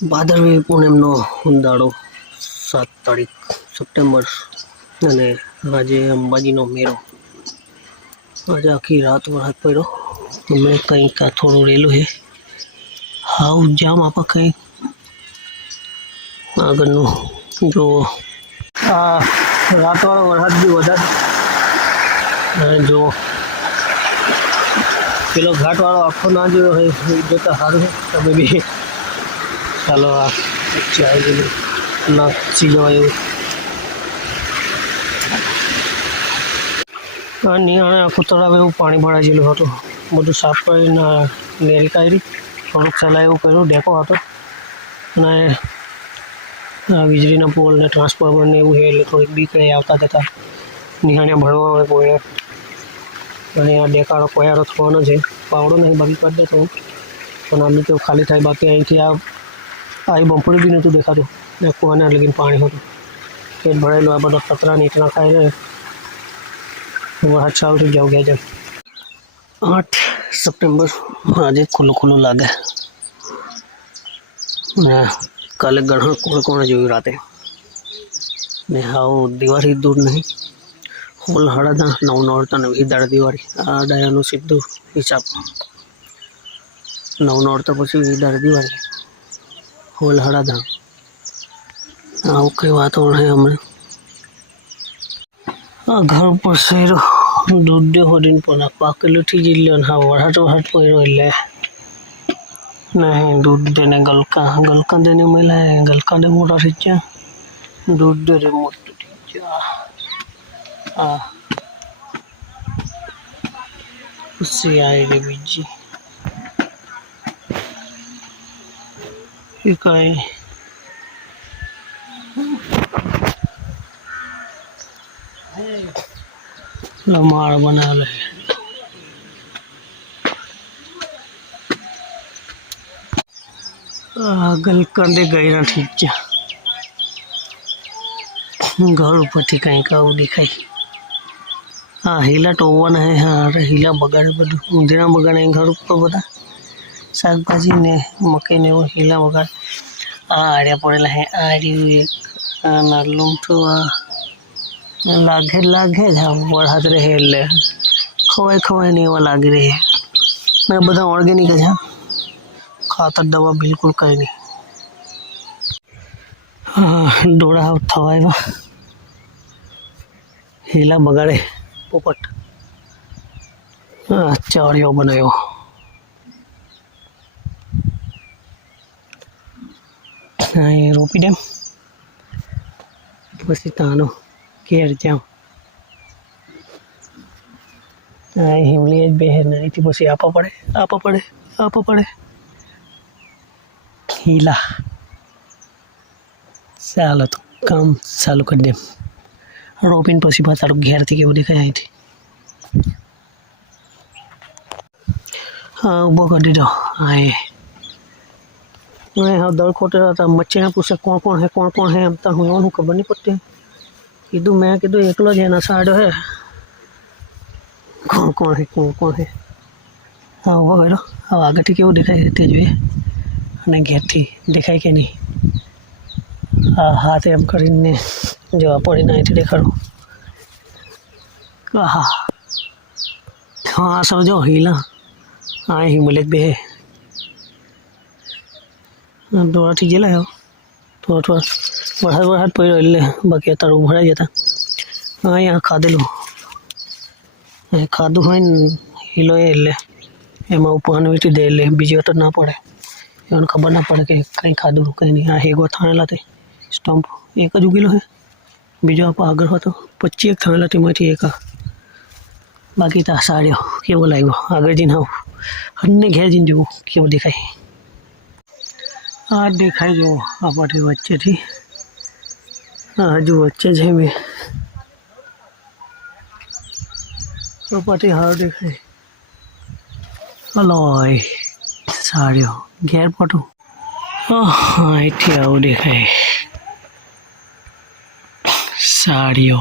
ભાદરવી પૂનમનો ઉંદાડો સાત તારીખ સપ્ટેમ્બર અને આજે અંબાજીનો મેળો. આજે આખી રાત વરસાદ પડ્યો. હમણાં કંઈક આ થોડું રેલું છે. હાવ જામ આપા કંઈક આગળનું જો આ રાતવાળો વરસાદ બી વધારે. અને જો પેલો ઘાટવાળો આખો ના જોયો હોય જોતા સારું તમે બી ચાલો આ ગયેલું નાચી જવાય આ નિહાળે આખું તળાવ એવું પાણી ભરાઈ ગયેલું હતું બધું સાફ કરીને લેરી કાઢી થોડુંક એવું કર્યું ડેકો હતો અને વીજળીના પોલ ને ટ્રાન્સફોર્મર ને એવું એટલે થોડીક બીક રહી આવતા જતા નિહાણે ભણવા હોય કોઈને. અને આ ડેકાળો કોયારો થવાનો છે. પાવડો નહીં, બાકી કરી દેતો હું. પણ આમ તો ખાલી થાય, બાકી અહીંથી આ આ બમ્પડી બી નહોતું દેખાતું ને કુવાના લગીને પાણી હતું પેટ ભરાયેલું આ બધા કચરા નીચના ખાઈને વરસાદ ચાલુ થઈ જાવ ગયા છે આઠ સપ્ટેમ્બર આજે ખુલ્લું ખુલ્લું લાગે ને કાલે ગ્રહણ કોણે કોણે જોયું રાતે ને હાવ દિવાળી દૂર નહીં હોલ હળદા નવ નોરતા ને વીસ દાડા દિવાળી આ ડાયાનું સીધું હિસાબ નવ નોરતા પછી વીસ દાડા દિવાળી હોલ હળદા આવું કઈ વાતાવરણ છે હમણાં આ ઘર ઉપર શેર દૂધ હોડીને પણ પાકેલું થઈ ગયેલું અને હા વરસાદ વરસાદ પડ્યો એટલે નહીં दूध देने गलका गलका देने मिला है गलका दे मोटा रिचा दूध दे रे मोटा रिचा हाँ उससे आए रे बीजी इकाई लमार बना ले गल कंधे गई ना ठीक जा। घर ऊपर ठीक है का वो दिखाई। हाँ हिला टोवन है हाँ हीला बगाड़े बधु ऊंधना बगाड़े घर ऊपर बता। મકાઈ ને એવું હીલા બગાડે આ આડ્યા પડેલા હે આડ્યું એક આ નાલું તો આ લાગે લાગે જ હા વરસાદ રહે એટલે ખવાય ખવાય ને એવા લાગી રહે ને બધા ઓર્ગેનિક જ હા ખાતર દવા બિલકુલ કંઈ નહીં હા ડોળા થવા આવ્યા હીલા બગાડે પોપટ હા ચાળિયો બનાવ્યો હા એ રોપી દેમ પછી તાનો ઘેર જાઉં. હિમલી જ બેહેર અહીંથી પછી આપવા પડે આપવા પડે આપવા પડે. ખીલા. ચાલો તો કામ ચાલુ કરી દે. રોપીને પછી પાછા ઘેરથી કેવું દેખાય અહીંથી હા, ઊભો કરી દીધો. હા મેં હા દર ખોટે હતા મચ્છીને પૂછે કોણ કોણ હે કોણ કોણ હે એમ તો હું એવું ખબર નહીં પડતી કીધું મેં કીધું એકલો જ એના સાઈડ હે કોણ કોણ હે કોણ કોણ હે હા ઊભો કર્યો હવે આગળથી કેવું દેખાય તે જોઈએ અને ઘેરથી દેખાય કે નહીં આ હાથ એમ કરીને જવા પડીને અહીંથી દેખાડું હા હા સમજો હિલા હા હિમલેજ બે દોડાથી ગયેલા થોડા થોડા વરસાદ વરસાદ પડ્યો એટલે બાકી અત્યારે ઉભરાઈ જતા અહીંયા ખાધેલું. ખાધું હોય ને હિલો એ એટલે. એમાં ઉપવાનું વીટી દે એટલે, બીજી વખત ના પડે. એને ખબર ના પડે કે કંઈ ખાધું, કંઈ નહીં. આ હેગો થાણેલા તે, સ્ટમ્પ. એક જ ઉગેલો છે બીજો આપણો આગળ હતો પચીસ એક થાણેલા તેમાંથી એક બાકી તો સાડ્યો કેવો લાગ્યો? આગળ જઈને આવું. અને ઘેર જઈને જોવું, કેવો દેખાય. આ દેખાય જુઓ આપણી વચ્ચેથી. હજુ વચ્ચે છે મેં. ચોપાટી હાર દેખાય. અલોય સાડ્યો ઘેર હા અહીંથી આવું દેખાય. સાડીઓ